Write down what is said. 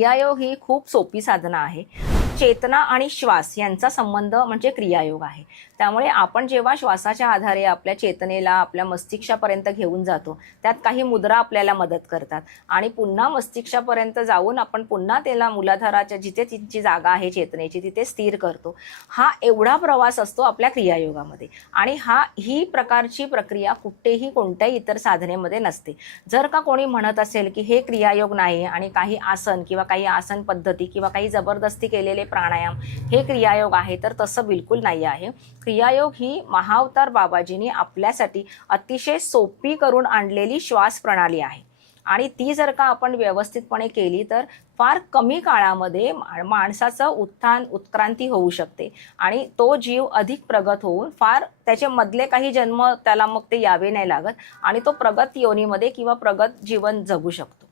क्रियायोग ही खूप सोपी साधना आहे. चेतना आणि श्वास यांचा संबंध म्हणजे क्रियायोग आहे. त्यामुळे आपण जेव्हा श्वासाच्या आधारे आपल्या चेतनेला आपल्या मस्तिष्कापर्यंत घेऊन जातो, त्यात काही मुद्रा आपल्याला मदत करतात आणि पुन्हा मस्तिष्कापर्यंत जाऊन आपण पुन्हा त्याला मूलाधाराच्या जिथे तिची जागा आहे चेतनेची तिथे स्थिर करतो. हा एवढा प्रवास असतो आपल्या क्रियायोगामध्ये आणि ही प्रकारची प्रक्रिया कुठेही कोणत्याही इतर साधनेमध्ये नसते. जर का कोणी म्हणत असेल की हे क्रियायोग नाही आणि काही आसन किंवा काही आसन पद्धती किंवा काही जबरदस्ती केलेले प्राणायाम हे क्रियायोग आहे, तर तसं बिलकुल नाही आहे. क्रियायोग ही महाअवतार बाबाजींनी आपल्यासाठी अतिशय सोपी करून आणलेली श्वास प्रणाली आहे आणि ती जर का आपण व्यवस्थितपणे केली तर फार कमी काळामध्ये माणसाचं उत्थान उत्क्रांती होऊ शकते आणि तो जीव अधिक प्रगत होऊन फार त्याचे मधले काही जन्म त्याला मग ते यावे नाही लागत आणि तो प्रगत योनीमध्ये किंवा प्रगत जीवन जगू शकतो.